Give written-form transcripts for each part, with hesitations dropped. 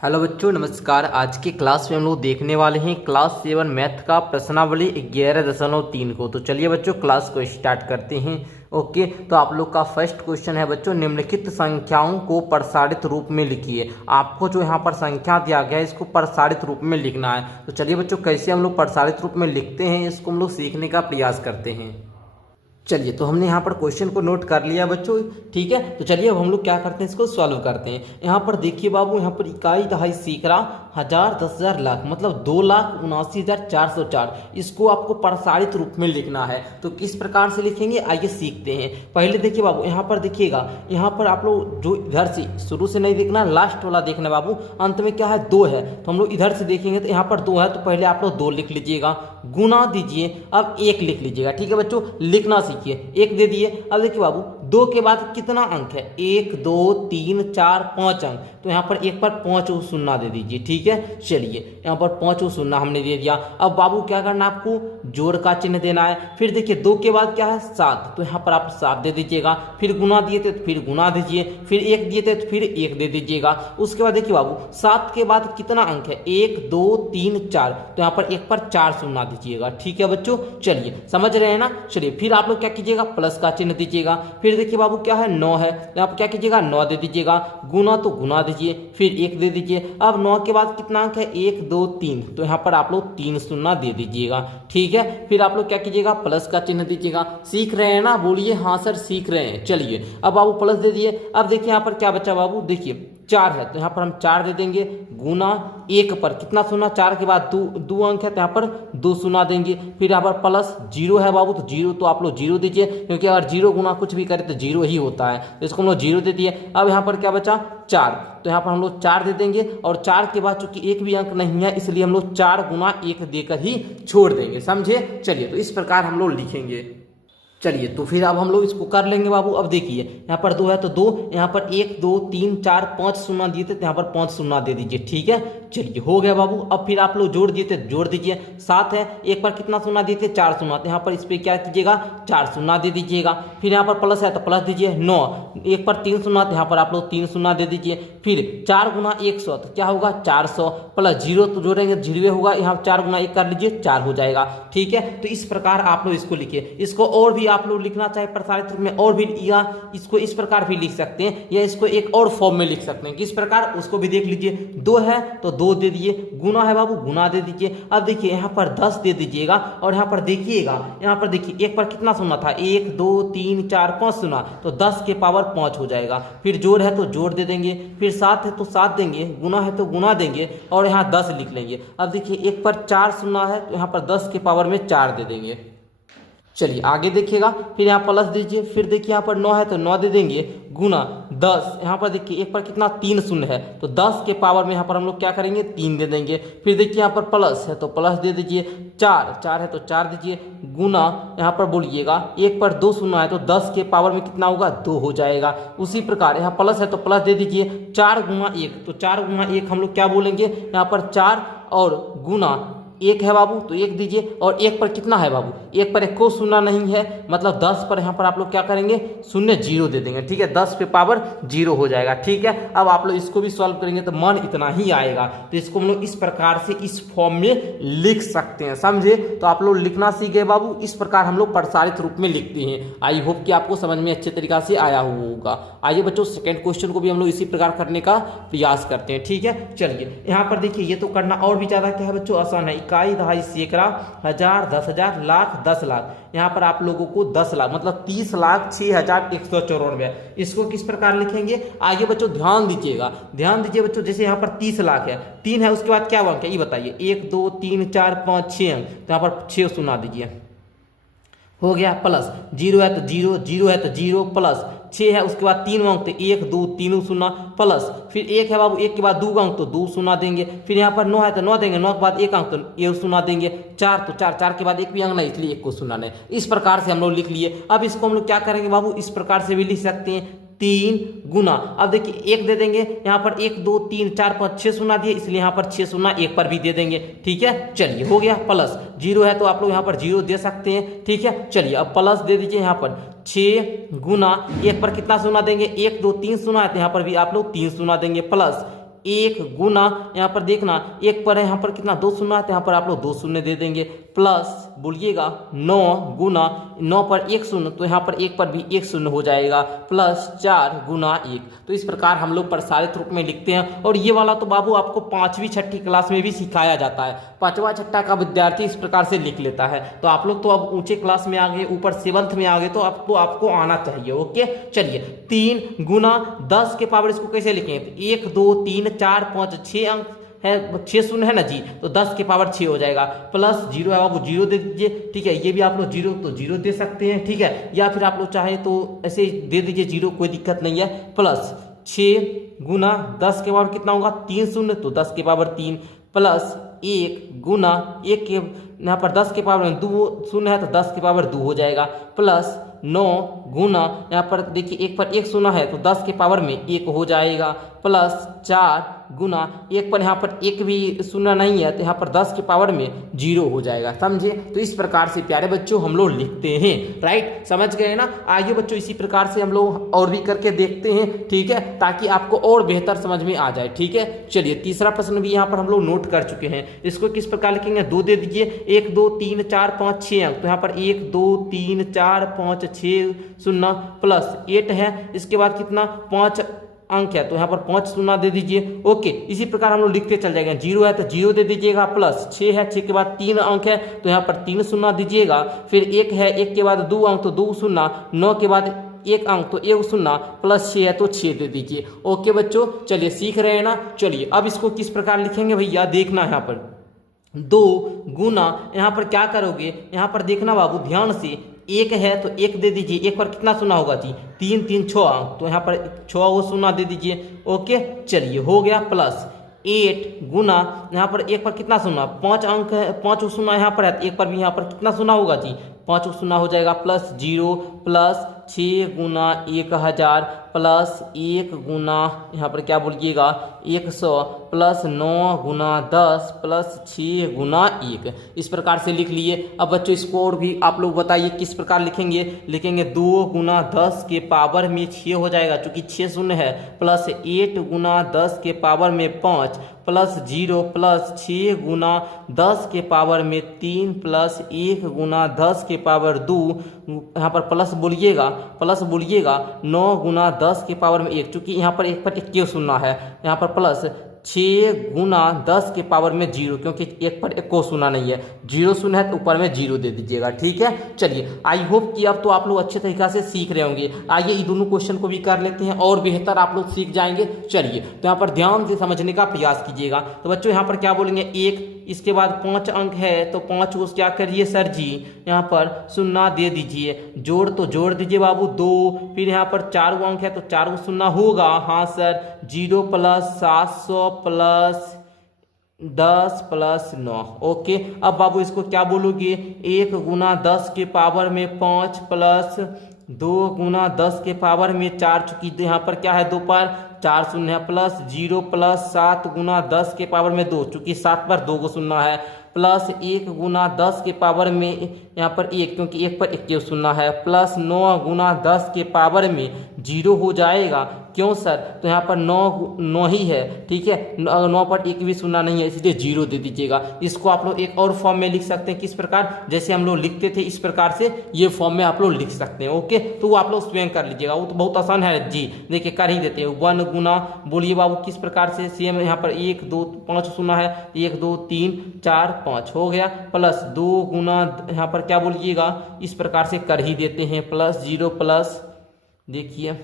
Hello बच्चों, नमस्कार। आज की क्लास में हम लोग देखने वाले हैं क्लास 7 मैथ का प्रश्नावली 11.3 को। तो चलिए बच्चों, क्लास को स्टार्ट करते हैं। ओके, तो आप लोग का फर्स्ट क्वेश्चन है बच्चों, निम्नलिखित संख्याओं को प्रसारित रूप में लिखिए। आपको जो यहाँ पर संख्या दिया गया है इसको प्रसारित रूप में लिखना है। तो चलिए बच्चों, कैसे हम लोग प्रसारित रूप में लिखते हैं इसको हम लोग सीखने का प्रयास करते हैं। चलिए, तो हमने यहाँ पर क्वेश्चन को नोट कर लिया बच्चों, ठीक है। तो चलिए अब हम लोग क्या करते हैं, इसको सॉल्व करते हैं। यहाँ पर देखिए बाबू, यहाँ पर इकाई, दहाई, सैकड़ा, हजार, 10,000, लाख, मतलब 2,79,404। इसको आपको प्रसारित रूप में लिखना है। तो किस प्रकार से लिखेंगे आइए सीखते हैं। पहले देखिए बाबू, यहाँ पर देखिएगा, यहाँ पर आप लोग जो इधर से शुरू से नहीं देखना, लास्ट वाला देखना बाबू। अंत में क्या है, 2 है, तो हम लोग इधर से देखेंगे तो यहाँ पर 2 है, तो पहले आप लोग 2 लिख लीजिएगा, गुना दीजिए, अब 1 लिख लीजिएगा। ठीक है बच्चों, लिखना सीखिए। 1 दे दिए। अब देखिए बाबू, 2 के बाद कितना अंक है, 1 2 3 4 5 अंक, तो यहाँ पर 1 पर 5 शून्य दे दीजिए। ठीक है, चलिए यहाँ पर 5 शून्य हमने दे दिया। अब बाबू क्या करना है, आपको जोड़ का चिन्ह देना है। फिर देखिए 2 के बाद क्या है, 7, तो यहाँ पर आप 7 दे दीजिएगा। फिर गुना दिए थे तो फिर गुना दीजिए, फिर 1 दिए थे तो फिर 1 दे दीजिएगा। उसके बाद देखिए बाबू, 7 के बाद कितना अंक है, 1 2 3 4, तो यहाँ पर 1 पर 4 शून्य दीजिएगा। ठीक है बच्चों, चलिए समझ रहे हैं ना। चलिए फिर आप लोग क्या कीजिएगा, प्लस का चिन्ह दीजिएगा। फिर देखिए बाबू क्या है, 9 है, तो आप क्या कीजिएगा, 9 दे दीजिएगा। गुना तो गुना दीजिए, फिर 1 दे दीजिए। अब 9 के बाद कितना अंक है, 1 2 3, तो यहाँ पर आप लोग 3 शून्य दे दीजिएगा। ठीक है, फिर आप लोग क्या कीजिएगा, प्लस का चिन्ह दीजिएगा। सीख रहे हैं ना, बोलिए हाँ सर सीख रहे हैं। चलिए अब बाबू प्लस दे दिए। अब देखिए यहाँ पर क्या बचा बाबू, देखिए 4 है, तो यहाँ पर हम 4 दे देंगे। गुना 1 पर कितना शून्य, 4 के बाद 2 अंक है, तो यहाँ पर 2 शून्य देंगे। फिर यहाँ पर प्लस 0 है बाबू, तो 0 तो आप लोग 0 दीजिए, क्योंकि अगर 0 गुना कुछ भी करे तो 0 ही होता है, तो इसको हम लोग 0 दे दिए। अब यहाँ पर क्या बचा, 4, तो यहाँ पर हम लोग 4 दे देंगे। और 4 के बाद चूंकि एक भी अंक नहीं है, इसलिए हम लोग 4 गुना 1 देकर ही छोड़ देंगे, समझे। चलिए तो इस प्रकार हम लोग लिखेंगे। चलिए तो फिर अब हम लोग इसको कर लेंगे बाबू। अब देखिए यहाँ पर 2 है, तो 2, यहाँ पर 1 2 3 4 5 शून्य दिए थे, तो यहाँ पर 5 शून्य दे दीजिए। ठीक है, चलिए हो गया बाबू। अब फिर आप लोग जोड़ दिए थे, जोड़ दीजिए। 7 है, 1 पर कितना शून्य दिए थे, 4 शून्य, तो यहाँ पर इस पर क्या कीजिएगा, 4 शून्य दे दीजिएगा। फिर यहाँ पर प्लस है तो प्लस दीजिए। 9, 1 पर 3 शून्य, तो यहाँ पर आप लोग 3 शून्य दे दीजिए। फिर 4 गुना 100, तो क्या होगा, 400, प्लस 0 तो जोड़ेंगे 0 होगा, यहाँ 4 गुना 1 कर लीजिए, 4 हो जाएगा। ठीक है, तो इस प्रकार आप लोग इसको लिखिए। इसको और भी आप लोग लिखना चाहे प्रसारित रूप में और भी, या इसको इस प्रकार भी लिख सकते हैं, या इसको एक और फॉर्म में लिख सकते हैं। किस प्रकार, उसको भी देख लीजिए। 2 है तो 2 दे दिए, गुना है बाबू, गुना दे दीजिए। अब देखिए यहाँ पर 10 दे दीजिएगा, और यहाँ पर देखिएगा, यहाँ पर देखिए 1 पर कितना शून्य था, 1 2 3 4 5 शून्य, तो 10 के पावर 5 हो जाएगा। फिर जोड़ है तो जोड़ दे देंगे, फिर 7 है तो 7 देंगे, गुना है तो गुना देंगे, और यहाँ 10 लिख लेंगे। अब देखिए 1 पर 4 शून्य है, तो यहाँ पर 10 के पावर में 4 दे देंगे। चलिए आगे देखिएगा, फिर यहाँ प्लस दीजिए। फिर देखिए यहाँ पर 9 है तो 9 दे देंगे, गुना 10, यहाँ पर देखिए 1 पर कितना 3 शून्य है, तो 10 के पावर में यहाँ पर हम लोग क्या करेंगे, 3 दे देंगे। फिर देखिए यहाँ पर प्लस है तो प्लस दे दीजिए। 4 है तो 4 दीजिए, गुना यहाँ पर बोलिएगा 1 पर 2 शून्य है, तो 10 के पावर में कितना होगा, 2 हो जाएगा। उसी प्रकार यहाँ प्लस है तो प्लस दे दीजिए। 4 गुना 1, तो 4 गुना 1 हम लोग क्या बोलेंगे, यहाँ पर 4 और गुना 1 है बाबू, तो 1 दीजिए। और 1 पर कितना है बाबू, 1 पर एक को शून्य नहीं है, मतलब 10 पर यहाँ पर आप लोग क्या करेंगे, शून्य 0 दे देंगे। ठीक है, 10 पे पावर 0 हो जाएगा। ठीक है, अब आप लोग इसको भी सॉल्व करेंगे तो मान इतना ही आएगा। तो इसको हम लोग इस प्रकार से इस फॉर्म में लिख सकते हैं, समझे। तो आप लोग लिखना सीख गए बाबू। इस प्रकार हम लोग प्रसारित रूप में लिखते हैं। आई होप कि आपको समझ में अच्छे तरीका से आया होगा। आइए बच्चों, सेकेंड क्वेश्चन को भी हम लोग इसी प्रकार करने का प्रयास करते हैं। ठीक है, चलिए यहाँ पर देखिए, ये तो करना और भी ज्यादा क्या है बच्चों, आसान है। इकाई, दहाई, सैकड़ा, हजार, 10,000, लाख, 10 लाख, यहाँ पर आप लोगों को 10 लाख मतलब 30,06,194। इसको किस प्रकार लिखेंगे, आइए बच्चों ध्यान दीजिएगा। ध्यान दीजिए बच्चों, जैसे यहाँ पर 30 लाख है, 3 है, उसके बाद क्या अंक है ये बताइए, 1 2 3 4 5 6 अंक, तो यहाँ पर 6 सुना दीजिए, हो गया। प्लस 0 है तो 0, 0 है तो 0, प्लस 6 है, उसके बाद 3 अंक, तो 1 2 3 शून्य, प्लस फिर 1 है बाबू, 1 के बाद 2 अंक, तो 2 शून्य देंगे। फिर यहाँ पर 9 है तो 9 देंगे, 9 के बाद 1 अंक, तो 1 शून्य देंगे। 4 तो 4, 4 के बाद 1 भी अंक नहीं, इसलिए 1 को शून्य नहीं। इस प्रकार से हम लोग लिख लिए। अब इसको हम लोग क्या करेंगे बाबू, इस प्रकार से भी लिख सकते हैं, 3 गुना, अब देखिए 1 दे देंगे, यहाँ पर 1 2 3 4 5 6 शून्य दिए, इसलिए यहाँ पर 6 शून्य 1 पर भी दे देंगे। ठीक है, चलिए हो गया। प्लस 0 है तो आप लोग यहाँ पर 0 दे सकते हैं। ठीक है, चलिए अब प्लस दे दीजिए। यहाँ पर 6 गुना 1 पर कितना शून्य देंगे, 1 2 3 शून्य है, तो यहाँ पर भी आप लोग 3 शून्य देंगे। प्लस 1 गुना, यहाँ पर देखना एक पर है, यहाँ पर कितना 2 शून्य है, तो यहाँ पर आप लोग 2 शून्य दे देंगे, प्लस बोलिएगा 9 गुना 9 पर 1 शून्य, तो यहाँ पर 1 पर भी 1 शून्य हो जाएगा, प्लस 4 गुना 1। तो इस प्रकार हम लोग प्रसारित रूप में लिखते हैं। और ये वाला तो बाबू आपको 5वीं 6ठी क्लास में भी सिखाया जाता है, 5वां 6ठा का विद्यार्थी इस प्रकार से लिख लेता है। तो आप लोग तो अब ऊंचे क्लास में आ गए, ऊपर 7th में आ गए, तो अब तो आपको आना चाहिए। ओके चलिए 3 गुना 10 के पावर, इसको कैसे लिखेंगे, तो 1 2 3 4 5 6 अंक है, 6 शून्य है ना जी, तो 10 के पावर 6 हो जाएगा, प्लस 0 है बाबू 0 दे दीजिए, ठीक है। ये भी आप लोग 0 तो 0 दे सकते हैं, ठीक है, या फिर आप लोग चाहे तो ऐसे दे दीजिए 0, कोई दिक्कत नहीं है। प्लस 6 गुना 10 के पावर कितना होगा, 3 शून्य, तो 10 के पावर 3, प्लस 1 गुना 1 के यहाँ पर 10 के पावर में 2 शून्य है, तो 10 के पावर 2 हो जाएगा, प्लस 9 गुना यहाँ पर देखिए 1 पर 1 शून्य है, तो 10 के पावर में 1 हो जाएगा, प्लस 4 गुना 1 पर यहाँ पर 1 भी शून्य नहीं है, तो यहाँ पर 10 के पावर में 0 हो जाएगा, समझे। तो इस प्रकार से प्यारे बच्चों हम लोग लिखते हैं, राइट, समझ गए ना। आइए बच्चों इसी प्रकार से हम लोग और भी करके देखते हैं, ठीक है, ताकि आपको और बेहतर समझ में आ जाए, ठीक है। चलिए तीसरा प्रश्न भी यहाँ पर हम लोग नोट कर चुके हैं, इसको किस प्रकार लिखेंगे, 2 दे दीजिए, 1 2 3 4 5 6 अंक, तो यहाँ पर 1 2 3 4 5 6 शून्य, प्लस 8 है, इसके बाद कितना 5 अंक है, तो यहाँ पर 5 शून्य दे दीजिए। ओके इसी प्रकार हम लोग लिखते चल जाएंगे, 0 है तो 0 दे दीजिएगा, प्लस 6 है, 6 के बाद 3 अंक है, तो यहाँ पर 3 शून्य दीजिएगा, फिर 1 है, 1 के बाद 2 अंक, तो 2 शून्य, 9 के बाद 1 अंक, तो 1 शून्य, प्लस 6 है तो 6 दे दीजिए। ओके बच्चों चलिए सीख रहे हैं ना। चलिए अब इसको किस प्रकार लिखेंगे भैया, देखना यहाँ पर 2 गुना, यहाँ पर क्या करोगे, यहाँ पर देखना बाबू ध्यान से, 1 है तो 1 दे दीजिए, 1 पर कितना शून्य होगा जी, 3 3 6 अंक, तो यहाँ पर 6 वो शून्य दे दीजिए। ओके चलिए हो गया, प्लस 8 गुना यहाँ पर 1 पर कितना शून्य, 5 अंक है, 5 शून्य यहाँ पर है, 1 पर भी यहाँ पर कितना शून्य होगा जी, 5 शून्य हो जाएगा, प्लस 0, प्लस 6 गुना 1000, प्लस 1 गुना यहाँ पर क्या बोलिएगा 100, प्लस 9 गुना 10, प्लस 6 गुना 1, इस प्रकार से लिख लिए। अब बच्चों इसको और भी आप लोग बताइए किस प्रकार लिखेंगे, लिखेंगे 2 गुना 10 के पावर में 6 हो जाएगा, चूंकि 6 शून्य है, प्लस 8 गुना 10 के पावर में 5, प्लस 0, प्लस 6 गुना 10 के पावर में 3, प्लस 1 गुना 10 के पावर 2, यहाँ पर प्लस बोलिएगा 9 गुना 10 के पावर में 1, चूंकि यहाँ पर 1 पर 1 शून्य है, यहाँ पर प्लस 6 गुना 10 के पावर में 0, क्योंकि 1 पर 1 को शून्य नहीं है, 0 शून्य है तो ऊपर में 0 दे दीजिएगा, ठीक है। चलिए आई होप कि अब तो आप लोग अच्छे तरीके से सीख रहे होंगे। आइए ये दोनों क्वेश्चन को भी कर लेते हैं और बेहतर आप लोग सीख जाएंगे। चलिए तो यहाँ पर ध्यान से समझने का प्रयास कीजिएगा। तो बच्चों यहाँ पर क्या बोलेंगे, 1, इसके बाद 5 अंक है, तो 5 को क्या करिए सर जी, यहाँ पर शून्य दे दीजिए, जोड़ तो जोड़ दीजिए बाबू 2, फिर यहाँ पर 4 अंक है तो 4 शून्य होगा, हाँ sir, 0 plus 700 plus 10 plus 9। Okay अब बाबू इसको क्या बोलोगे, 1 गुना 10 के पावर में 5, प्लस 2 गुना 10 के पावर में 4, चूंकि यहाँ पर क्या है 2 पर 4 शून्य है, प्लस 0 प्लस 7 गुना 10 के पावर में 2, चूंकि 7 पर 2 शून्य है, प्लस 1 गुना 10 के पावर में यहाँ पर 1, क्योंकि 1 पर 1 शून्य है, प्लस 9 गुना 10 के पावर में 0 हो जाएगा। क्यों सर, तो यहाँ पर 9 ही है, ठीक है, 9 पर 1 भी शून्य नहीं है, इसलिए 0 दे दीजिएगा। इसको आप लोग एक और फॉर्म में लिख सकते हैं, किस प्रकार, जैसे हम लोग लिखते थे इस प्रकार से ये फॉर्म में आप लोग लिख सकते हैं। ओके तो वो आप लोग स्वयं कर लीजिएगा, वो तो बहुत आसान है जी, देखिए कर ही देते हैं। 1 गुना बोलिए बाबू किस प्रकार से, सेम यहाँ पर 1 2 5 शून्य है, 1 2 3 4 5 हो गया, प्लस 2 गुना यहाँ पर क्या बोलिएगा, इस प्रकार से कर ही देते हैं, प्लस 0 प्लस, देखिए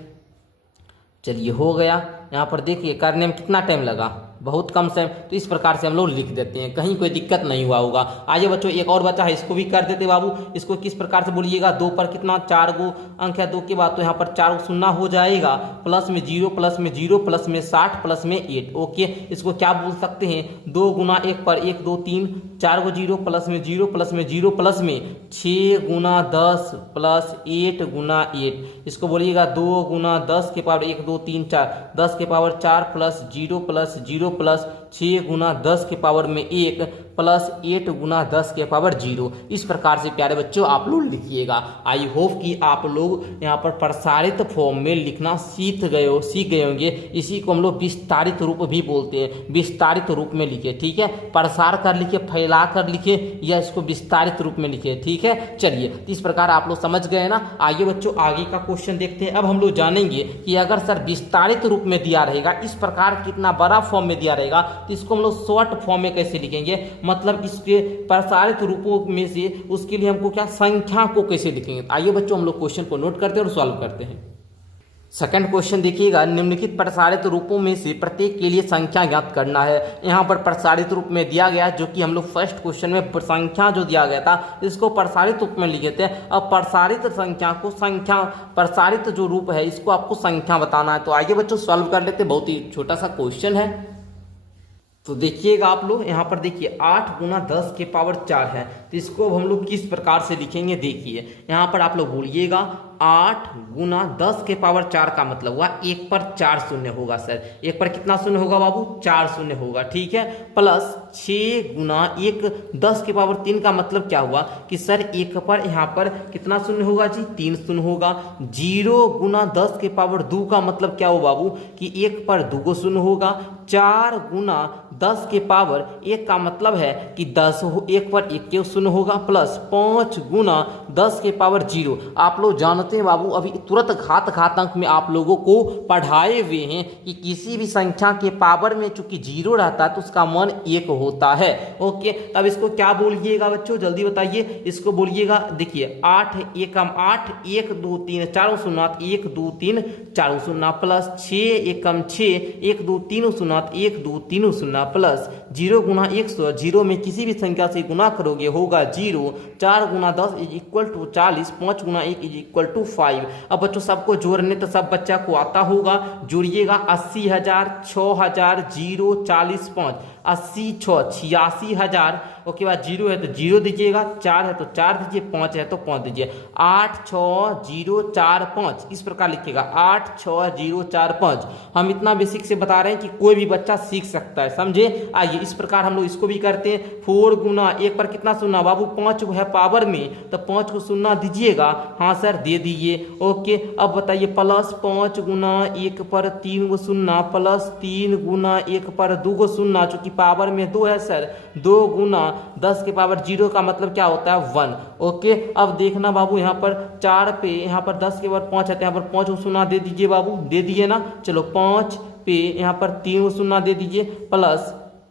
चलिए हो गया। यहाँ पर देखिए करने में कितना टाइम लगा, बहुत कम समय, तो इस प्रकार से हम लोग लिख देते हैं, कहीं कोई दिक्कत नहीं हुआ होगा। आइए बच्चों एक और बचा है, इसको भी कर देते बाबू। इसको किस प्रकार से बोलिएगा, 2 पर कितना 4 गो अंक है, 2 के बाद तो यहाँ पर 4 शून्य हो जाएगा, प्लस में 0 प्लस में 0 प्लस में 60 प्लस में 8। ओके इसको क्या बोल सकते हैं, 2 गुना 1 पर 1 2 3 4 गो 0 प्लस में 0 प्लस में 0 प्लस में 6 गुना 10 प्लस 8 गुना 8। इसको बोलिएगा 2 गुना 10 के पावर 1 2 3 4, 10 के पावर 4 प्लस 0 प्लस 0 प्लस 6 गुना 10 के पावर में 1 प्लस 8 गुना 10 के पावर 0। इस प्रकार से प्यारे बच्चों आप लोग लिखिएगा। आई होप कि आप लोग यहाँ पर प्रसारित फॉर्म में लिखना सीख गए होंगे। इसी को हम लोग विस्तारित रूप भी बोलते हैं। विस्तारित रूप में लिखे, ठीक है, प्रसार कर लिखे, फैला कर लिखे, या इसको विस्तारित रूप में लिखे, ठीक है। चलिए इस प्रकार आप लोग समझ गए ना। आइए बच्चों आगे का क्वेश्चन देखते हैं। अब हम लोग जानेंगे कि अगर सर विस्तारित रूप में दिया रहेगा, इस प्रकार कितना बड़ा फॉर्म में दिया रहेगा, तो इसको हम लोग शॉर्ट फॉर्म में कैसे लिखेंगे, मतलब इसके प्रसारित रूपों में से उसके लिए हमको क्या संख्या को कैसे लिखेंगे। आइए बच्चों हम लोग क्वेश्चन को नोट करते हैं और सॉल्व करते हैं। सेकंड क्वेश्चन देखिएगा, निम्नलिखित प्रसारित रूपों में से प्रत्येक के लिए संख्या ज्ञात करना है। यहाँ पर प्रसारित रूप में दिया गया, जो कि हम लोग फर्स्ट क्वेश्चन में संख्या जो दिया गया था इसको प्रसारित रूप में लिखे थे। अब प्रसारित संख्या को प्रसारित जो रूप है इसको आपको संख्या बताना है। तो आइए बच्चों सॉल्व कर लेते, बहुत ही छोटा सा क्वेश्चन है। तो देखिएगा आप लोग यहाँ पर देखिए 8 गुना 10 के पावर 4 है, तो इसको हम लोग किस प्रकार से लिखेंगे। देखिए यहाँ पर आप लोग बोलिएगा 8 गुना 10 के पावर 4 का मतलब हुआ 1 पर 4 शून्य होगा। सर 1 पर कितना शून्य होगा बाबू, 4 शून्य होगा, ठीक है। प्लस 6 गुना 1 10 के पावर 3 का मतलब क्या हुआ कि सर 1 पर यहाँ पर कितना शून्य होगा जी, 3 शून्य होगा। 0 गुना 10 के पावर 2 का मतलब क्या हो बाबू कि 1 पर 2 शून्य होगा। 4 गुना 10 के पावर 1 का मतलब है कि 1 पर 1 शून्य होगा। प्लस 5 गुना 10 के पावर 0। आप लोग जानते हैं बाबू, अभी तुरंत घात अंक में आप लोगों को पढ़ाए हुए हैं कि किसी भी संख्या के पावर में चूंकि 0 रहता है तो उसका मान 1 होता है। ओके, तब इसको क्या बोलिएगा बच्चों, जल्दी बताइए। इसको बोलिएगा, देखिए 8 एकम 8 1 2 3 4 शून्य 1 2 3 4 शून्य प्लस 6 एकम 6 1 2 3 शून्य 1 2 3 शून्य प्लस 0 गुना 100, 0 में किसी भी संख्या से गुना करोगे होगा 0। 4 गुना 10 इज इक्वल टू 40, 5 गुना 1 इज इक्वल टू 5। अब बच्चों सबको जोड़ने तो सब बच्चा को आता होगा, जोड़िएगा 80,000 6,000 0 40 5 80 6 86,000। उसके बाद 0 है तो 0 दीजिएगा, 4 है तो 4 दीजिए, 5 है तो 5 दीजिए। 8 6 0 4 5 इस प्रकार लिखिएगा 8 6 0 4 5। हम इतना बेसिक से बता रहे हैं कि कोई भी बच्चा सीख सकता है, समझे। आइए इस प्रकार हम लोग इसको भी करते हैं। 4 गुना 1 पर कितना शून्य बाबू, 5 है पावर में तो 5 को शून्य दीजिएगा। हाँ सर दे दीजिए। ओके, अब बताइए प्लस 5 गुना 1 पर 3 शून्य प्लस 3 गुना 1 पर 2 शून्य, चूंकि पावर में 2 है सर, 2 गुना 10 के पावर 0 का मतलब क्या होता है 1। ओके, अब देखना बाबू यहाँ पर 4 पे यहाँ पर 10 के पावर 5 है, यहाँ पर 5 शून्य दे दीजिए बाबू, दे दिए ना। चलो 5 पे यहाँ पर 3 शून्य दे दीजिए प्लस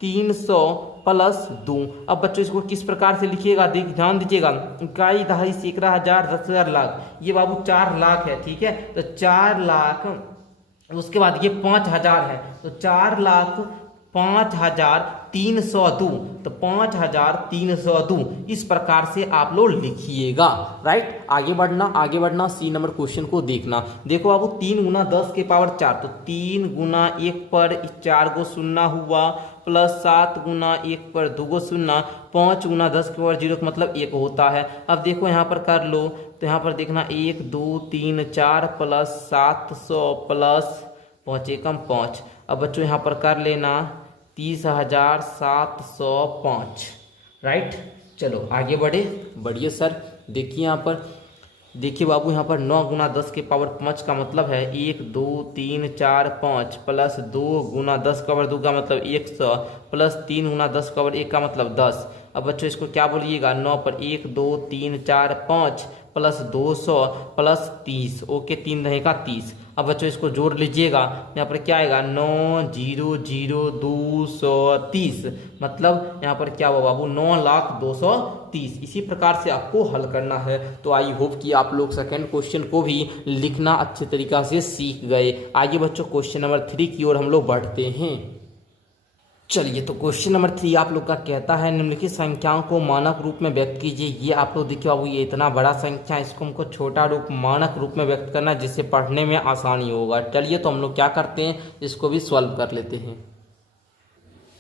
300 प्लस 2। अब बच्चों इसको किस प्रकार से लिखिएगा, ध्यान दीजिएगा। इकाई दहाई सैकड़ा हजार 10,000 लाख, ये बाबू 4 लाख है, ठीक है। तो 4 लाख, उसके बाद ये 5,000 है तो 4 लाख 5,302, तो 5,302 इस प्रकार से आप लोग लिखिएगा। राइट, आगे बढ़ना सी नंबर क्वेश्चन को देखना। देखो बाबू 3 गुना 10 के पावर 4, तो 3 गुना 1 पर 4 गो शून्य हुआ प्लस 7 गुना 1 पर 2 शून्य, 5 गुना 10 के पावर 0 का मतलब 1 होता है। अब देखो यहाँ पर कर लो, तो यहाँ पर देखना 1 2 3 4 प्लस 700 प्लस 5 एकम 5। अब बच्चों यहाँ पर कर लेना 30,705। राइट, चलो आगे बढ़िए सर। देखिए यहाँ पर, देखिए बाबू यहाँ पर 9 गुना 10 के पावर 5 का मतलब है 1 2 3 4 5 प्लस 2 गुना 10 का पावर 2 का मतलब 100 प्लस 3 गुना 10 का पावर 1 का मतलब 10। अब बच्चों इसको क्या बोलिएगा, 9 पर 1 2 3 4 5 प्लस 200 प्लस 30। ओके, 3 रहेगा 30। अब बच्चों इसको जोड़ लीजिएगा, यहाँ पर क्या आएगा 9 0 0 230, मतलब यहाँ पर क्या हुआ बाबू 9,230। इसी प्रकार से आपको हल करना है। तो आई होप कि आप लोग सेकंड क्वेश्चन को भी लिखना अच्छे तरीका से सीख गए। आइए बच्चों क्वेश्चन नंबर 3 की ओर हम लोग बढ़ते हैं। चलिए, तो क्वेश्चन नंबर 3 आप लोग का कहता है निम्नलिखित संख्याओं को मानक रूप में व्यक्त कीजिए। ये आप लोग देखिए बाबू, ये इतना बड़ा संख्या, इसको हमको छोटा रूप मानक रूप में व्यक्त करना है जिससे पढ़ने में आसानी होगा। चलिए तो हम लोग क्या करते हैं, इसको भी सॉल्व कर लेते हैं।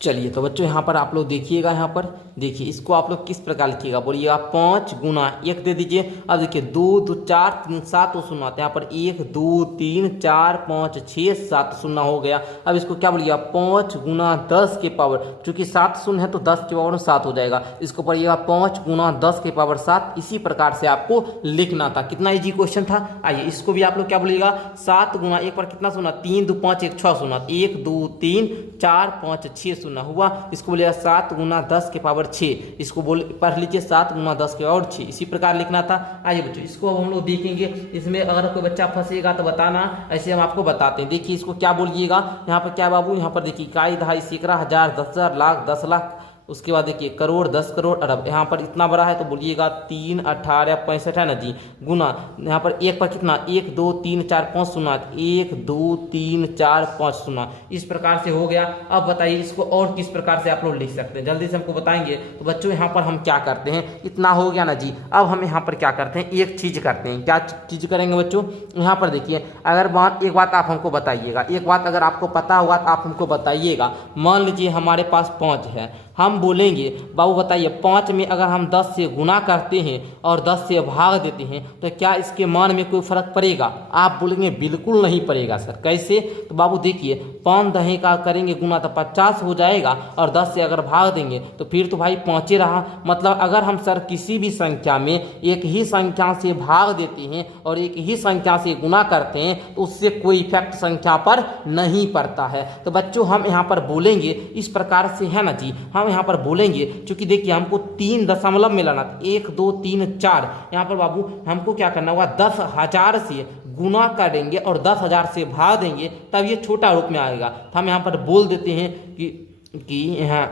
चलिए तो बच्चों यहाँ पर आप लोग देखिएगा, यहाँ पर देखिए इसको आप लोग किस प्रकार लिखिएगा, बोलिएगा 5 गुना 1 दे दीजिए। अब देखिए 2 2 4 3 7 शून्य आता है, यहाँ पर 1 2 3 4 5 6 7 शून्य हो गया। अब इसको क्या बोलिएगा 5 गुना 10 के पावर, चूंकि 7 शून्य है तो 10 के पावर में 7 हो जाएगा, इसको पढ़िएगा 5 गुना 10 के पावर 7। इसी प्रकार से आपको लिखना था। कितना इजी क्वेश्चन था। आइए इसको भी आप लोग क्या बोलिएगा 7 गुना 1 पर कितना शून्य, 3 2 5 1 6 शून्य, 1 2 3 4 5 6 शून्य हुआ। इसको बोलिएगा 7 गुना 10 के पावर 6, इसको बोल पढ़ लीजिए 7 गुना 10 के पावर 6, इसी प्रकार लिखना था। आइए बच्चों इसको अब हम लोग देखेंगे, इसमें अगर कोई बच्चा फंसेगा तो बताना, ऐसे हम आपको बताते हैं। देखिए इसको क्या बोलिएगा, यहाँ पर क्या बाबू, यहाँ पर देखिए इकाई दहाई सैकड़ा हजार 10,000 लाख 10 लाख, उसके बाद देखिए करोड़ 10 करोड़ अरब। यहाँ पर इतना बड़ा है तो बोलिएगा 3 18 65 है ना जी, गुना यहाँ पर एक पर कितना 1 2 3 4 5 शून्य, 1 2 3 4 5 शून्य, इस प्रकार से हो गया। अब बताइए इसको और किस प्रकार से आप लोग लिख सकते हैं, जल्दी से हमको बताएंगे। तो बच्चों यहाँ पर हम क्या करते हैं, इतना हो गया ना जी। अब हम यहाँ पर क्या करते हैं, एक चीज करते हैं। क्या चीज करेंगे बच्चों, यहाँ पर देखिए अगर एक बात आप हमको बताइएगा, एक बात अगर आपको पता होगा तो आप हमको बताइएगा। मान लीजिए हमारे पास 5 है, हम बोलेंगे बाबू बताइए 5 में अगर हम 10 से गुना करते हैं और 10 से भाग देते हैं तो क्या इसके मान में कोई फर्क पड़ेगा। आप बोलेंगे बिल्कुल नहीं पड़ेगा सर, कैसे। तो बाबू देखिए 5 10 का करेंगे गुना तो 50 हो जाएगा, और 10 से अगर भाग देंगे तो फिर तो भाई 5 ही रहा। मतलब अगर हम सर किसी भी संख्या में एक ही संख्या से भाग देते हैं और एक ही संख्या से गुना करते हैं तो उससे कोई इफेक्ट संख्या पर नहीं पड़ता है। तो बच्चों हम यहाँ पर बोलेंगे इस प्रकार से है ना जी, हम यहाँ पर बोलेंगे क्योंकि देखिए हमको 3 दशमलव में लाना था, 1 2 3 4। यहाँ पर बाबू हमको क्या करना होगा 10,000 से गुना करेंगे और 10,000 से भाग देंगे तब ये छोटा रूप में आएगा। तो हम यहाँ पर बोल देते हैं कि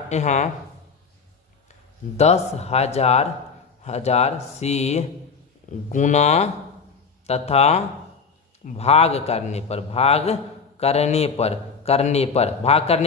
यहाँ 10,000 से गुना तथा भाग करने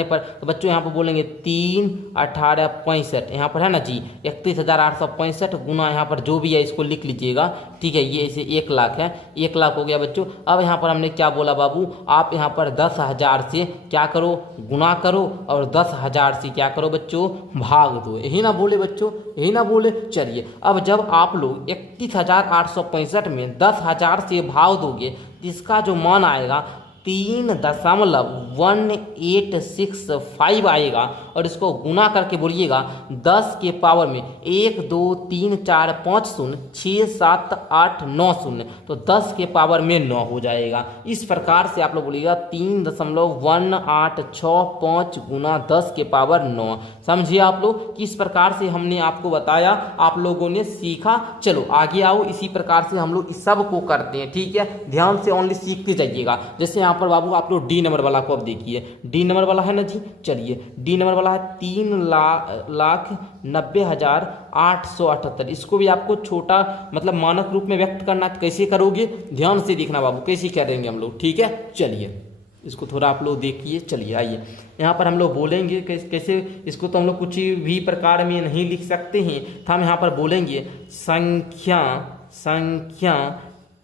पर तो बच्चों यहाँ पर बोलेंगे 3 18 65, यहाँ पर है ना जी 31,865 गुना यहाँ पर जो भी है इसको लिख लीजिएगा, ठीक है। ये इसे 1 लाख है, 1 लाख हो गया बच्चों। अब यहाँ पर हमने क्या बोला बाबू, आप यहाँ पर 10,000 से क्या करो गुना करो और 10,000 से क्या करो बच्चों भाग दो, यही ना बोले बच्चों, यही ना बोले। चलिए अब जब आप लोग 31,865 में 10,000 से भाग दोगे इसका जो मान आएगा 3.1865 आएगा, और इसको गुना करके बोलिएगा 10 के पावर में 1 2 3 4 5 शून्य 6 7 8 9 शून्य, तो 10 के पावर में 9 हो जाएगा। इस प्रकार से आप लोग बोलिएगा 3.1865 गुना 10 के पावर 9। समझिए आप लोग किस प्रकार से हमने आपको बताया, आप लोगों ने सीखा। चलो आगे आओ, इसी प्रकार से हम लोग इस सब को करते हैं, ठीक है। ध्यान से ओनली सीखते जाइएगा। जैसे यहाँ पर बाबू आप लोग डी नंबर वाला को अब देखिए, डी नंबर वाला है ना जी। चलिए डी नंबर वाला है 3,90,878। इसको भी आपको छोटा मतलब मानक रूप में व्यक्त करना, कैसे करोगे ध्यान से देखना बाबू, कैसे करेंगे हम लोग, ठीक है। चलिए इसको थोड़ा आप लोग देखिए। चलिए आइए यहाँ पर हम लोग बोलेंगे कैसे, इसको तो हम लोग कुछ भी प्रकार में नहीं लिख सकते हैं, तो हम यहाँ पर बोलेंगे संख्या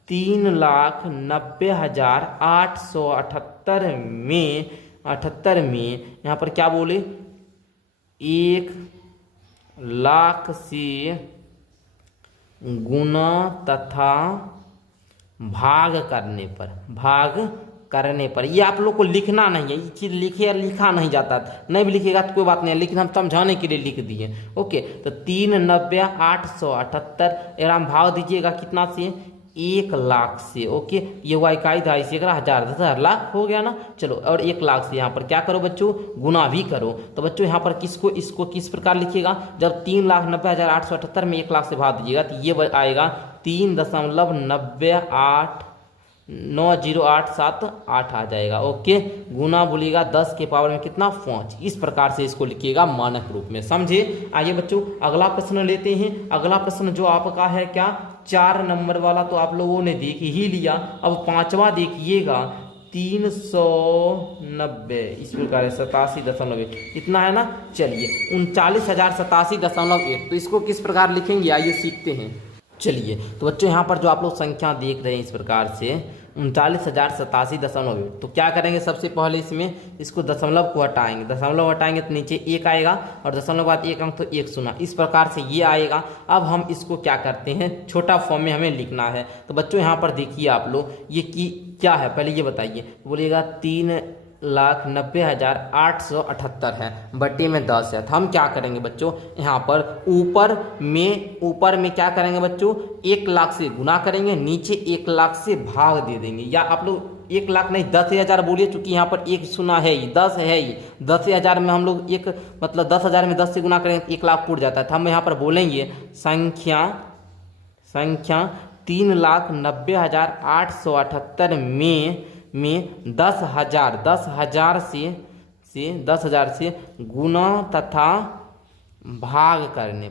3,90,878 में यहाँ पर क्या बोले 1 लाख से गुना तथा भाग करने पर ये आप लोग को लिखना नहीं है, ये चीज़ लिखा नहीं जाता, नहीं भी लिखेगा तो कोई बात नहीं, लेकिन हम समझाने के लिए लिख दिए। ओके तो 3,90,878 अगर हम भाग दीजिएगा कितना से 1 लाख से। ओके ये हुआ इकाई दहाई सैकड़ा हजार 10,000 लाख हो गया ना। चलो और 1 लाख से यहाँ पर क्या करो बच्चों गुना भी करो। तो बच्चों यहाँ पर इसको किस प्रकार लिखिएगा, जब 3,90,878 में 1 लाख से भाग दीजिएगा तो ये आएगा 3.90878 आ जाएगा। ओके गुना बोलिएगा 10 के पावर में कितना 5, इस प्रकार से इसको लिखिएगा मानक रूप में, समझे। आइए बच्चों अगला प्रश्न लेते हैं। अगला प्रश्न जो आपका है क्या 4 नंबर वाला तो आप लोगों ने देख ही लिया। अब 5वां देखिएगा 390, इस प्रकार 87.1 इतना है ना। चलिए 39,087.1, तो इसको किस प्रकार लिखेंगे आइए सीखते हैं। चलिए तो बच्चों यहाँ पर जो आप लोग संख्या देख रहे हैं इस प्रकार से 39,087.8। तो क्या करेंगे सबसे पहले इसमें इसको दशमलव को हटाएंगे, दशमलव हटाएंगे तो नीचे एक आएगा और दशमलव बाद एक अंक तो 1 शून्य, इस प्रकार से ये आएगा। अब हम इसको क्या करते हैं, छोटा फॉर्म में हमें लिखना है। तो बच्चों यहाँ पर देखिए आप लोग ये की क्या है पहले ये बताइए, बोलिएगा 3,90,878 है, बट्टे में 10 है। तो हम क्या करेंगे बच्चों, यहाँ पर ऊपर में क्या करेंगे बच्चों, 1 लाख से गुना करेंगे, नीचे 1 लाख से भाग दे देंगे। या आप लोग 1 लाख नहीं 10,000 बोलिए, चूंकि यहाँ पर एक सुना है ये 10 है, ये 10,000 में हम लोग एक मतलब 10,000 में 10 से गुना करेंगे तो 1 लाख पूर्ण जाता है। तो हम यहाँ पर बोलेंगे संख्या 3,90,878 में 10,000 से गुना तथा भाग करने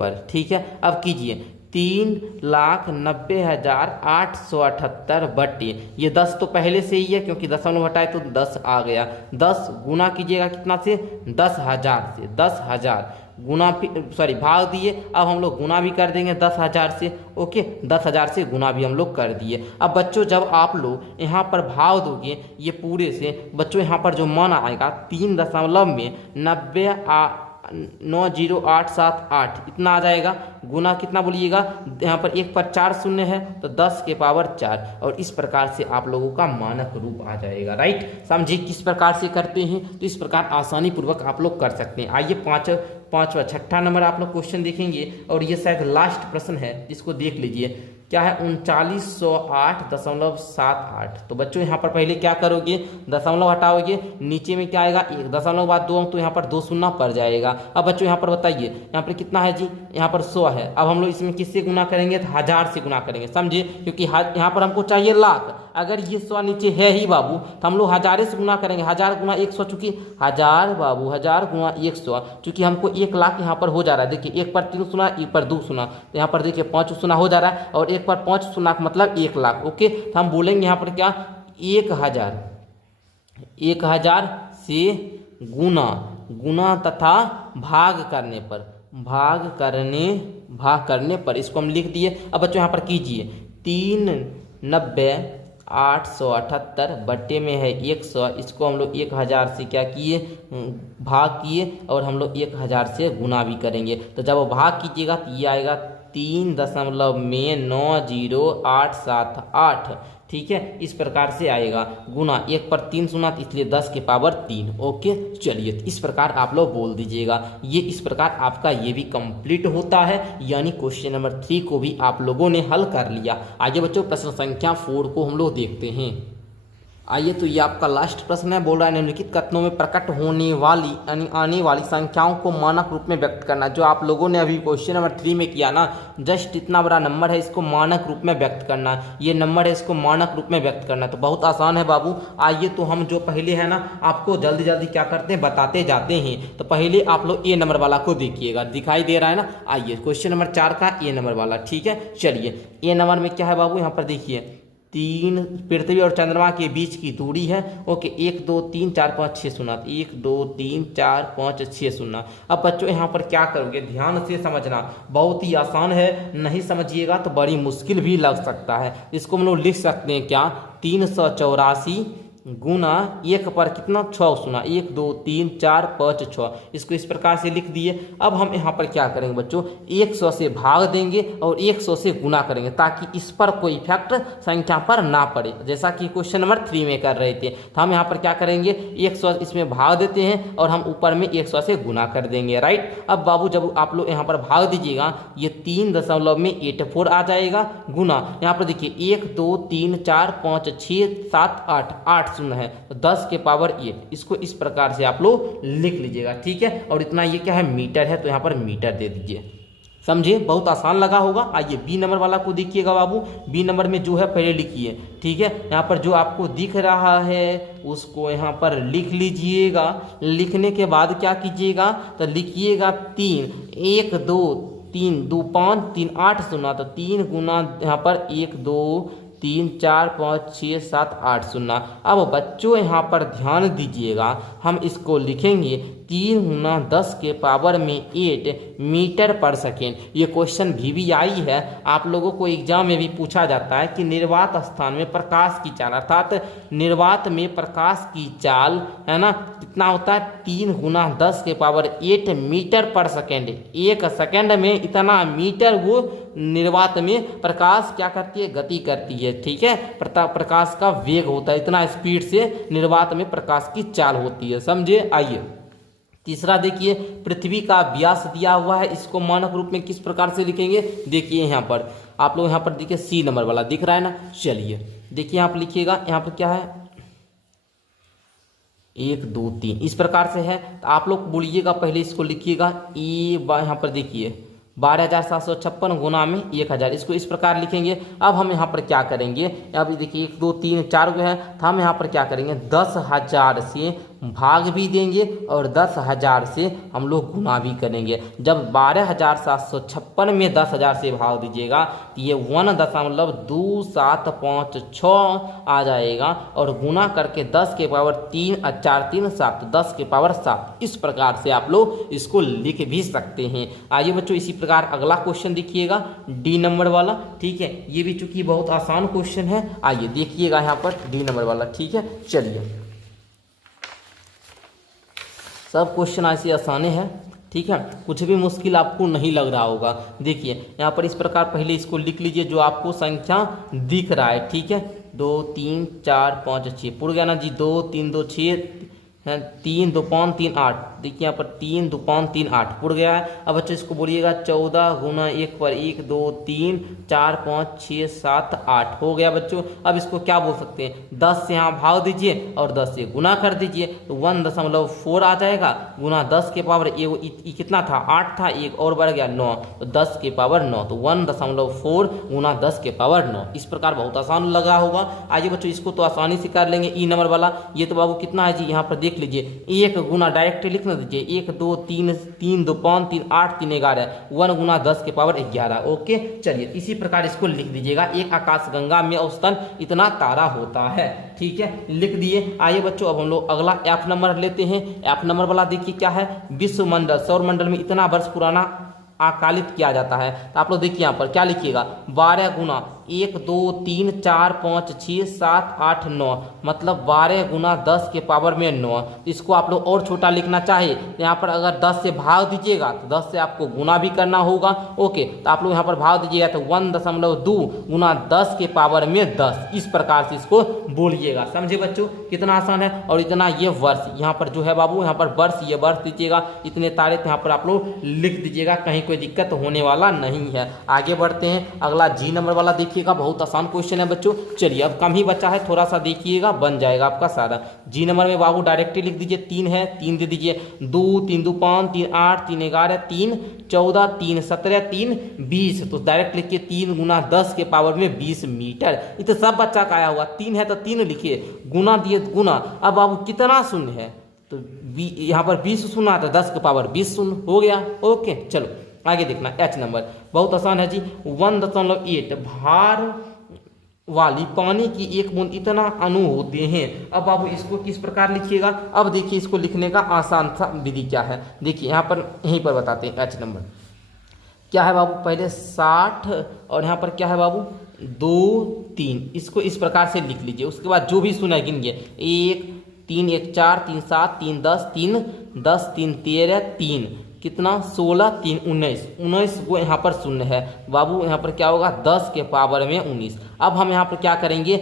पर ठीक है। अब कीजिए 3,90,878 बट्टे ये 10 तो पहले से ही है क्योंकि दशमलव हटाए तो 10 आ गया। 10 गुना कीजिएगा कितना से, 10,000 से, 10,000 गुना भाग दिए। अब हम लोग गुना भी कर देंगे 10,000 से, ओके 10,000 से गुना भी हम लोग कर दिए। अब बच्चों जब आप लोग यहाँ पर भाग दोगे ये पूरे से, बच्चों यहाँ पर जो मान आएगा 3,90,878 इतना आ जाएगा। गुना कितना बोलिएगा, यहाँ पर 1 पर 4 शून्य है तो 10 के पावर 4, और इस प्रकार से आप लोगों का मानक रूप आ जाएगा। राइट, समझिए किस प्रकार से करते हैं, तो इस प्रकार आसानी पूर्वक आप लोग कर सकते हैं। आइए पांचवा छठा नंबर आप लोग क्वेश्चन देखेंगे और ये शायद लास्ट प्रश्न है, इसको देख लीजिए क्या है, 3908.78। तो बच्चों यहाँ पर पहले क्या करोगे, दशमलव हटाओगे, नीचे में क्या आएगा 1, दशमलव बाद 2 अंक तो यहाँ पर 2 शून्य पड़ जाएगा। अब बच्चों यहाँ पर बताइए यहाँ पर कितना है जी, यहाँ पर 100 है। अब हम लोग इसमें किससे गुना करेंगे, तो 1000 से गुना करेंगे, समझिए, क्योंकि यहाँ पर हमको चाहिए लाख। अगर ये 100 नीचे है ही बाबू तो हम लोग 1000 से गुना करेंगे, 1000 गुना 100, चूंकि 1000 बाबू 1000 गुना 100, चूंकि हमको 1 लाख यहाँ पर हो जा रहा है। देखिए 1 पर 3 शून्य, 1 पर 2 शून्य, तो यहाँ पर देखिए 5 शून्य हो जा रहा है, और 1 पर 5 शून्य मतलब 1 लाख। ओके, तो हम बोलेंगे यहाँ पर क्या, 1000 से गुना तथा भाग करने पर इसको हम लिख दिए। अब बच्चों यहाँ पर कीजिए 3,90,878 बट्टे में है 100, इसको हम लोग 1000 से क्या किए, भाग किए, और हम लोग 1000 से गुना भी करेंगे। तो जब भाग कीजिएगा तो ये आएगा 3,90,878, ठीक है, इस प्रकार से आएगा। गुना 1 पर 3 शून्य इसलिए 10 के पावर 3। ओके, चलिए इस प्रकार आप लोग बोल दीजिएगा। ये इस प्रकार आपका ये भी कंप्लीट होता है, यानी क्वेश्चन नंबर 3 को भी आप लोगों ने हल कर लिया। आइए बच्चों प्रश्न संख्या 4 को हम लोग देखते हैं। आइए, तो ये आपका लास्ट प्रश्न है, बोल रहा है निम्नलिखित कथनों में प्रकट होने वाली यानी आने वाली संख्याओं को मानक रूप में व्यक्त करना। जो आप लोगों ने अभी क्वेश्चन नंबर 3 में किया ना, जस्ट इतना बड़ा नंबर है, इसको मानक रूप में व्यक्त करना, ये नंबर है इसको मानक रूप में व्यक्त करना। तो बहुत आसान है बाबू। आइए, तो हम जो पहले है ना आपको जल्दी जल्दी क्या करते हैं बताते जाते हैं। तो पहले आप लोग ए नंबर वाला को देखिएगा, दिखाई दे रहा है ना। आइए क्वेश्चन नंबर 4 का ए नंबर वाला, ठीक है। चलिए ए नंबर में क्या है बाबू, यहाँ पर देखिए 3 पृथ्वी और चंद्रमा के बीच की दूरी है। ओके, 1 2 3 4 5 6 शून्य, 1 2 3 4 5 6 शून्य। अब बच्चों यहाँ पर क्या करोगे, ध्यान से समझना, बहुत ही आसान है, नहीं समझिएगा तो बड़ी मुश्किल भी लग सकता है। इसको हम लोग लिख सकते हैं क्या, 384 गुना 1 पर कितना 6 शून्य, 1 2 3 4 5 6, इसको इस प्रकार से लिख दिए। अब हम यहाँ पर क्या करेंगे बच्चों, 100 से भाग देंगे और 100 से गुना करेंगे, ताकि इस पर कोई इफेक्ट संख्या पर ना पड़े, जैसा कि क्वेश्चन नंबर 3 में कर रहे थे। तो हम यहाँ पर क्या करेंगे, 100 इसमें भाग देते हैं और हम ऊपर में 100 से गुना कर देंगे। राइट, अब बाबू जब आप लोग यहाँ पर भाग दीजिएगा, ये 3.84 आ जाएगा, गुना यहाँ पर देखिए 1 2 3 4 5 6 7 8 शून्य है, तो 10 के पावर 8, इसको इस प्रकार से आप लोग लिख लीजिएगा, ठीक है। और इतना ये क्या है, मीटर है, तो यहाँ पर मीटर दे दीजिए, समझिए, बहुत आसान लगा होगा। आइए बी नंबर वाला को देखिएगा बाबू। बी नंबर में जो है पहले लिखिए, ठीक है। यहाँ पर जो आपको दिख रहा है उसको यहाँ पर लिख लीजिएगा। लिखने के बाद क्या कीजिएगा, तो लिखिएगा 3 1 2 3 2 5 3 8 शून्य, तो 3 गुना यहाँ पर 1 2 3 4 5 6 7 8 0। अब बच्चों यहाँ पर ध्यान दीजिएगा, हम इसको लिखेंगे 3 गुना 10 के पावर में 8 मीटर पर सेकेंड। ये क्वेश्चन भी आई है, आप लोगों को एग्जाम में भी पूछा जाता है कि निर्वात स्थान में प्रकाश की चाल, अर्थात निर्वात में प्रकाश की चाल है ना कितना होता है 3 गुना 10 के पावर 8 मीटर पर सेकेंड। एक सेकेंड में इतना मीटर वो निर्वात में प्रकाश क्या करती है, गति करती है। ठीक है, प्रकाश का वेग होता है, इतना स्पीड से निर्वात में प्रकाश की चाल होती है, समझे। आइए तीसरा देखिए, पृथ्वी का व्यास दिया हुआ है, इसको मानक रूप में किस प्रकार से लिखेंगे। देखिए यहाँ पर आप लोग यहाँ पर देखिए सी नंबर वाला दिख रहा है ना, चलिए देखिए यहाँ पर लिखिएगा, यहाँ पर क्या है 1 2 3 इस प्रकार से है। तो आप लोग बोलिएगा, पहले इसको लिखिएगा यहाँ पर देखिए 12,756 गुना में 1000, इसको इस प्रकार लिखेंगे। अब हम यहाँ पर क्या करेंगे, अब देखिए 1 2 3 4 है, तो हम यहाँ पर क्या करेंगे 10,000 से भाग भी देंगे और 10,000 से हम लोग गुना भी करेंगे। जब 12,756 में 10,000 से भाग दीजिएगा तो ये 1.2756 आ जाएगा, और गुना करके 10 के पावर 3 4 3 7 10 के पावर 7 इस प्रकार से आप लोग इसको लिख भी सकते हैं। आइए बच्चों इसी प्रकार अगला क्वेश्चन देखिएगा, डी नंबर वाला। ठीक है, ये भी चूंकि बहुत आसान क्वेश्चन है, आइए देखिएगा यहाँ पर डी नंबर वाला। ठीक है, चलिए सब क्वेश्चन ऐसे आसाने हैं। ठीक है, कुछ भी मुश्किल आपको नहीं लग रहा होगा। देखिए यहाँ पर इस प्रकार पहले इसको लिख लीजिए जो आपको संख्या दिख रहा है। ठीक है, 2 3 4 5 6 पुर गया ना जी, 2 3 2 6 3 2 5 3 8। देखिए यहाँ पर 3 2 5 3 8 पुर गया है। अब बच्चों इसको बोलिएगा 14 गुना 1 पर 1 2 3 4 5 6 7 8 हो गया बच्चों। अब इसको क्या बोल सकते हैं, 10 से यहाँ भाग दीजिए और 10 से गुना कर दीजिए तो 1.4 आ जाएगा, गुना 10 के पावर कितना था 8 था, एक और बढ़ गया 9, तो 10 के पावर 9, तो 1.4 गुना 10 के पावर 9। इस प्रकार बहुत आसान लगा होगा। आइए बच्चों इसको तो आसानी से कर लेंगे। ई नंबर वाला ये तो बाबू कितना है जी, यहाँ पर देख लीजिए 1 गुना डायरेक्ट लिखना दीजिए, 1 2 3 3 2 5 3 8 3 11, 1 गुना 10 के पावर 11। ओके, चलिए इसी प्रकार इसको लिख दीजिएगा, एक आकाशगंगा में औसतन इतना तारा होता है। ठीक है, लिख दिए। आइए बच्चों अब हम लोग अगला एफ नंबर लेते हैं। एफ नंबर वाला देखिए क्या है, विश्व मंडल सौर मंडल में इतना वर्ष पुराना आकालित किया जाता है। तो आप लोग देखिए यहाँ पर क्या लिखिएगा, 12 गुना 1 2 3 4 5 6 7 8 9, मतलब 12 गुना 10 के पावर में 9। इसको आप लोग और छोटा लिखना चाहिए तो यहाँ पर अगर 10 से भाग दीजिएगा तो 10 से आपको गुना भी करना होगा। ओके, तो आप लोग यहाँ पर भाग दीजिएगा तो 1.2 गुना 10 के पावर में 10, इस प्रकार से इसको बोलिएगा। समझे बच्चों कितना आसान है। और इतना ये वर्ष यहाँ पर जो है बाबू, यहाँ पर वर्ष ये वर्ष दीजिएगा, इतने तारे तो यहाँ पर आप लोग लिख दीजिएगा, कहीं कोई दिक्कत होने वाला नहीं है। आगे बढ़ते हैं, अगला जी नंबर वाला देखिए, बहुत आसान क्वेश्चन है बच्चों। चलिए अब कम ही बचा है, थोड़ा सा देखिएगा, बन जाएगा आपका सारा। जी नंबर में बाबू डायरेक्टली लिख दीजिए, 3 है 3 दे दीजिए, 2 3 2 5 3 8 3 11 3 14 3 17 3 20, तो डायरेक्ट लिखिए 3 गुना 10 के पावर में 20 मीटर। ये तो सब बच्चा का आया हुआ, 3 है तो 3 लिखिए, गुना दिए गुना। अब बाबू कितना शून्य है, तो यहाँ पर 20 शून्य आता है, 10 के पावर 20 शून्य हो गया। ओके, चलो आगे देखना। एच नंबर बहुत आसान है जी, 1.8 भार वाली पानी की एक बूंद इतना अणु होते हैं। अब बाबू इसको किस प्रकार लिखिएगा। अब देखिए इसको लिखने का आसान सा विधि क्या है, देखिए यहाँ पर यहीं पर बताते हैं। एच नंबर क्या है बाबू, पहले 60 और यहाँ पर क्या है बाबू 2 3, इसको इस प्रकार से लिख लीजिए। उसके बाद जो भी सुना गिनिए, 1 3 1 4 3 7 3 10 3 10 3 13 3 कितना 16 3 19, 19 वो यहाँ पर शून्य है बाबू, यहाँ पर क्या होगा 10 के पावर में 19। अब हम यहाँ पर क्या करेंगे,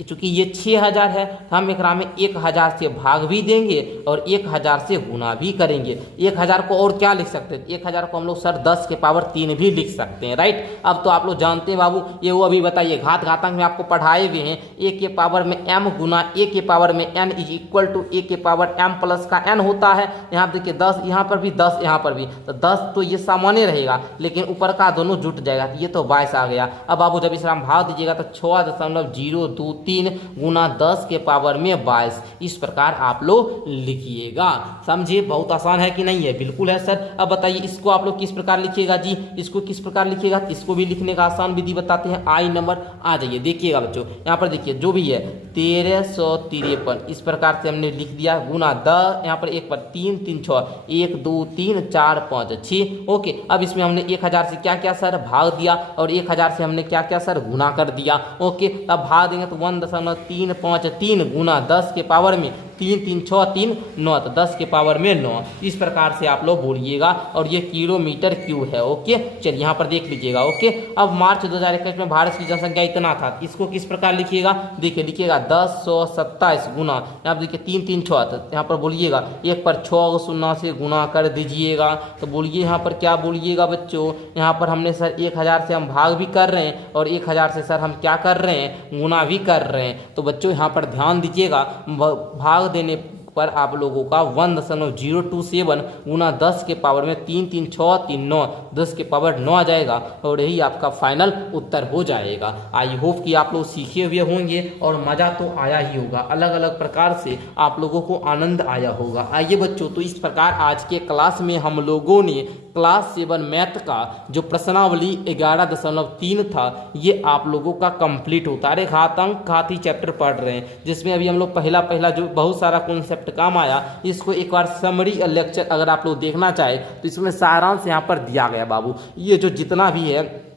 चूंकि ये 6000 है तो हम एक में 1000 से भाग भी देंगे और 1000 से गुना भी करेंगे। 1000 को और क्या लिख सकते हैं, 1000 को हम लोग सर 10 के पावर 3 भी लिख सकते हैं, राइट। अब तो आप लोग जानते हैं बाबू, ये वो अभी बताइए घातांक में आपको पढ़ाए हुए हैं, a के पावर में m गुना a के पावर में n is equal to a के पावर m प्लस का n होता है। यहाँ देखिए 10 यहाँ पर भी 10 यहाँ पर भी, तो 10 तो ये सामान्य रहेगा लेकिन ऊपर का दोनों जुट जाएगा, ये तो 22 आ गया। अब बाबू जब इस भाग दीजिएगा तो 6.023 3 गुना 10 के पावर में 22। इस प्रकार आप लोग लिखिएगा। समझिए बहुत आसान है कि नहीं है? बिल्कुल है सर। अब बताइए इसको आप लोग किस प्रकार लिखिएगा जी, इसको किस प्रकार लिखिएगा? इसको भी लिखने का आसान विधि बताते हैं। आई नंबर आ जाइए, देखिएगा बच्चों यहाँ पर देखिए जो भी है 1353 इस प्रकार से हमने लिख दिया गुना 10, यहाँ पर एक पर 3 3 6 1 2 3 4 5 6। ओके, अब इसमें हमने 1000 से क्या क्या सर भाग दिया और 1000 से हमने क्या क्या सर गुना कर दिया। ओके, अब भाग देंगे तो 1.353 गुना 10 के पावर में 3 3 6 3 9 तो 10 के पावर में 9। इस प्रकार से आप लोग बोलिएगा और ये किलोमीटर क्यू है। ओके, चलिए यहाँ पर देख लीजिएगा। ओके, अब मार्च 2021 में भारत की जनसंख्या इतना था, इसको किस प्रकार लिखिएगा? देखिए लिखिएगा 1027 गुना, यहाँ पर देखिए 3 3 6 तो यहाँ पर बोलिएगा एक पर 6 शून्य से गुना कर दीजिएगा। तो बोलिए यहाँ पर क्या बोलिएगा बच्चों? यहाँ पर हमने सर 1000 से हम भाग भी कर रहे हैं और 1000 से सर हम क्या कर रहे हैं? गुना भी कर रहे हैं। तो बच्चों यहाँ पर ध्यान दीजिएगा, भाग देने पर आप लोगों का 1.027 गुना 10 के पावर में 3 3 6 3 9 10 के पावर 9 आ जाएगा और यही आपका फाइनल उत्तर हो जाएगा। आई होप कि आप लोग सीखे हुए होंगे और मज़ा तो आया ही होगा, अलग अलग प्रकार से आप लोगों को आनंद आया होगा। आइए बच्चों, तो इस प्रकार आज के क्लास में हम लोगों ने क्लास 7 मैथ का जो प्रश्नावली 11.3 था ये आप लोगों का कंप्लीट होता है। घातांक घाती चैप्टर पढ़ रहे हैं जिसमें अभी हम लोग पहला जो बहुत सारा कॉन्सेप्ट काम आया, इसको एक बार समरी लेक्चर अगर आप लोग देखना चाहे तो इसमें सारांश यहाँ पर दिया गया बाबू। ये जो जितना भी है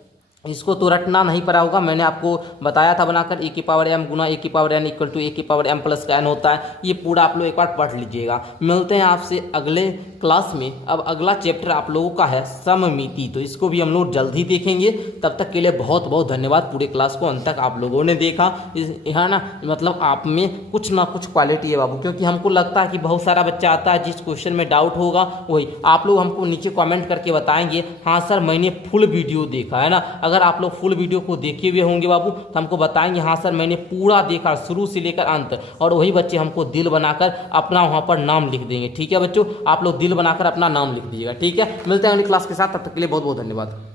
इसको तो रटना नहीं पड़ा होगा, मैंने आपको बताया था बनाकर ए की पावर m गुना ए की पावर n इक्वल टू ए की पावर m प्लस का n होता है। ये पूरा आप लोग एक बार पढ़ लीजिएगा। मिलते हैं आपसे अगले क्लास में। अब अगला चैप्टर आप लोगों का है सममिति, तो इसको भी हम लोग जल्द ही देखेंगे। तब तक के लिए बहुत बहुत धन्यवाद। पूरे क्लास को अंत तक आप लोगों ने देखा, है ना, मतलब आप में कुछ ना कुछ क्वालिटी है बाबू, क्योंकि हमको लगता है कि बहुत सारा बच्चा आता है जिस क्वेश्चन में डाउट होगा वही आप लोग हमको नीचे कॉमेंट करके बताएंगे हाँ सर मैंने फुल वीडियो देखा, है ना। अगर आप लोग फुल वीडियो को देखे हुए होंगे बाबू तो हमको बताएंगे हाँ सर मैंने पूरा देखा शुरू से लेकर अंत, और वही बच्चे हमको दिल बनाकर अपना वहां पर नाम लिख देंगे। ठीक है बच्चों, आप लोग दिल बनाकर अपना नाम लिख दीजिएगा। ठीक है, मिलते हैं अगली क्लास के साथ, तब तक के लिए बहुत बहुत धन्यवाद।